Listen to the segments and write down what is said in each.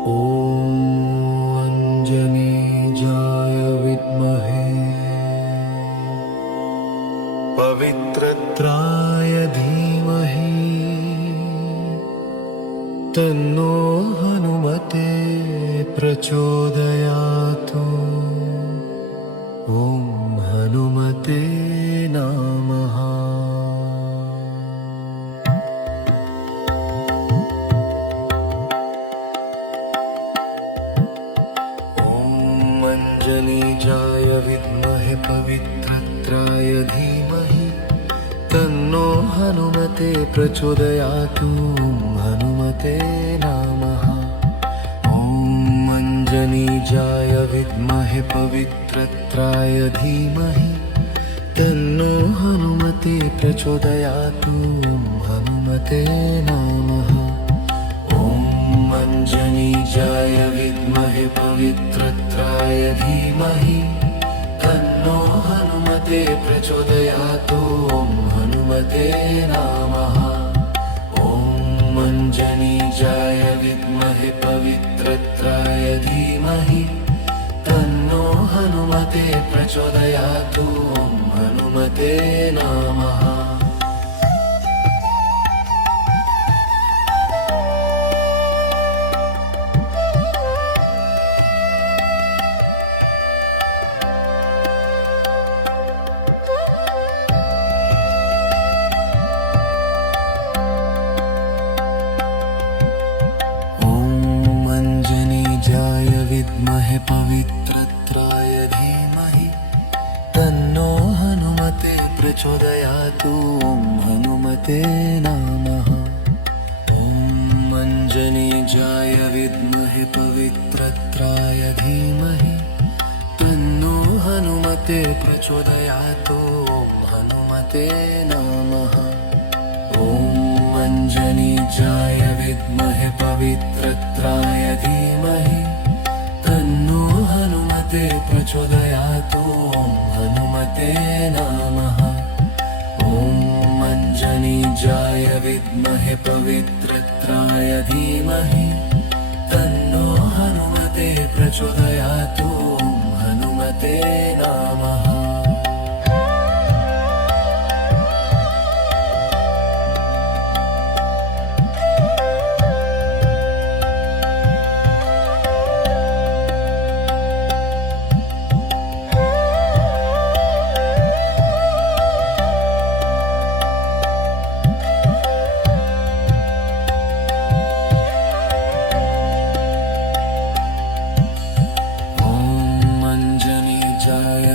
ॐ अञ्जनीजाय विद्महे पवित्रत्राय धीमहि तन्नो हनुमते प्रचोदयातु। ॐ हनुमते नमः। अञ्जनीजाय विद्महे पवित्रत्राय धीमहि तन्नो हनुमते प्रचोदयातु। हनुमते नमः। ॐ अञ्जनीजाय विद्महे पवित्रत्राय धीमहि तन्नो हनुमते प्रचोदयातु। हनुमते नमः। ॐ अञ्जनीजाय विद्महे पवित्रत्राय धीमहि तन्नो हनुमते प्रचोदयातु। हनुमते नमः। ॐ अञ्जनीजाय विद्महे पवित्रत्राय धीमहि तन्नो हनुमते प्रचोदयातु। हनुमते नमः। विद्महे पवित्रत्राय धीमहि तन्नो हनुमते प्रचोदयातु। हनुमते नमः। ॐ अञ्जनीजाय विद्महे पवित्रत्राय धीमहि तन्नो हनुमते प्रचोदयातु। हनुमते नमः। ॐ अञ्जनीजाय विद्महे पवित्रत्राय धीमहि तन्नो हनुमते प्रचोदयातु। हनुमते नमः। ॐ अञ्जनीजाय विद्महे पवित्रत्राय धीमहि तन्नो हनुमते प्रचोदयातु। हनुमते नमः।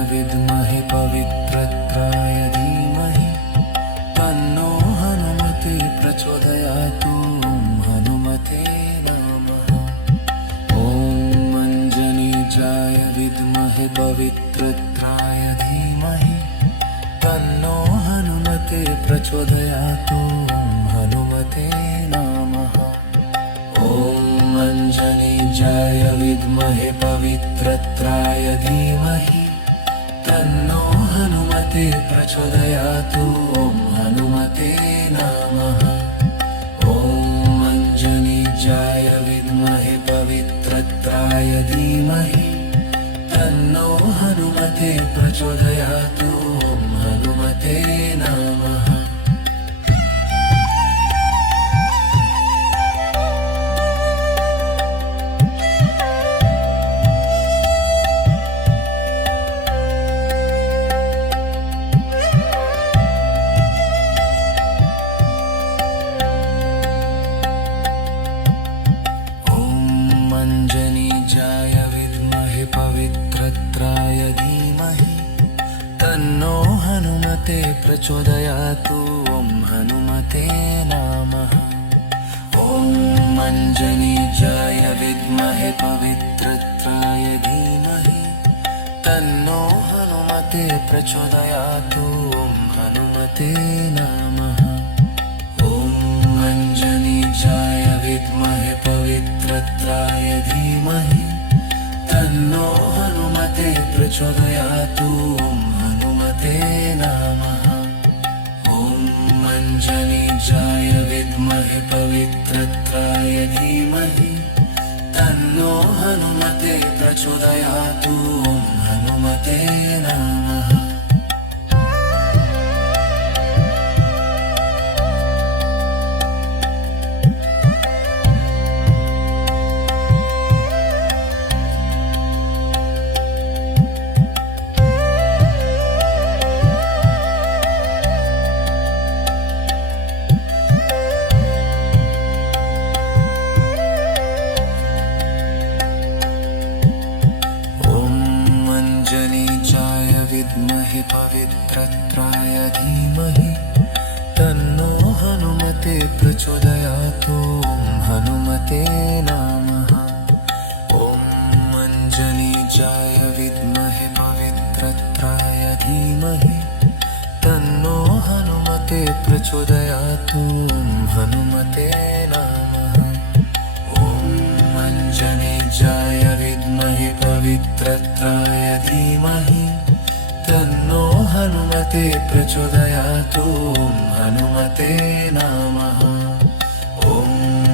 विद्महे पवित्रत्राय धीमहि तन्नो हनुमते प्रचोदयातु। हनुमते नमः। ॐ अञ्जनीजाय विद्महे पवित्रत्राय धीमहि तन्नो हनुमते प्रचोदयातु। हनुमते नमः। ॐ अञ्जनीजाय विद्महे पवित्रत्राय धीमहि तन्नो हनुमते प्रचोदयातु। हनुमते नमः। ॐ अञ्जनीजाय विद्महे पवित्रत्राय धीमहि तन्नो हनुमते प्रचोदयातु। हनुमते नमः। अञ्जनीजाय विद्महे पवित्रत्राय धीमहि तन्नो हनुमते प्रचोदयातु। हनुमते नमः। ॐ अञ्जनीजाय विद्महे पवित्रत्राय धीमहि तन्नो हनुमते प्रचोदयातु। हनुमते नमः। ॐ अञ्जनीजाय विद्महे पवित्रत्राय धीमहि तन्नो हनुमते प्रचोदयातु। हनुमते नमः। ॐ अञ्जनीजाय विद्महे पवित्रत्राय धीमहि तन्नो प्रचोदयातु ॐ हनुमते नमः। विद्महे पवित्रत्राय धीमहि तन्नो हनुमते प्रचोदयातु ॐ हनुमते नमः। ॐ मञ्जनीजाय विद्महे पवित्रत्राय धीमहि तन्नो हनुमते प्रचोदयातु ॐ हनुमते नमः। ॐ मञ्जनीजाय विद्महे पवित्रत्राय धीमहि तन्नो हनुमते प्रचोदयातु ॐ हनुमते नमः। ॐ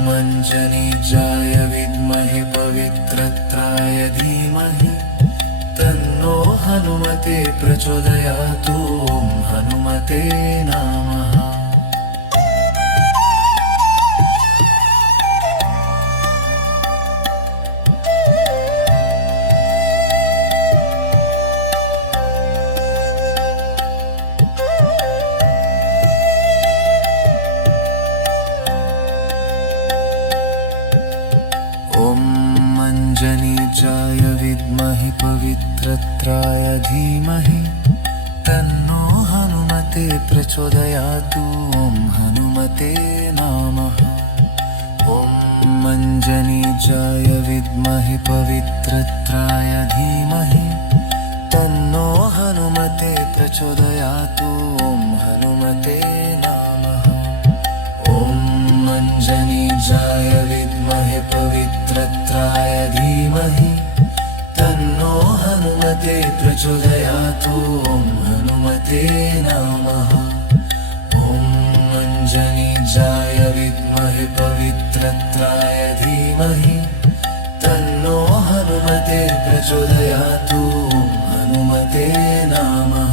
मञ्जनीजाय विद्महे पवित्रत्राय धीमहि तन्नो हनुमते प्रचोदयातु ॐ हनुमते नमः। ॐ मञ्जनीजाय विद्महे पवित्रत्राय धीमहि तन्नो हनुमते प्रचोदयातु ॐ हनुमते नमः। ॐ मञ्जनीजाय विद्महे पवित्रत्राय धीमहि तन्नो हनुमते प्रचोदयातु ॐ हनुमते नमः। ॐ मञ्जनीजाय विद्महे पवित्रत्राय धीमहि तन्नो हनुमते प्रचोदयातु ॐ हनुमते नमः। ॐ मञ्जनीजाय विद्महे पवित्रत्राय धीमहि तन्नो हनुमते प्रचोदयातु ॐ हनुमते नमः।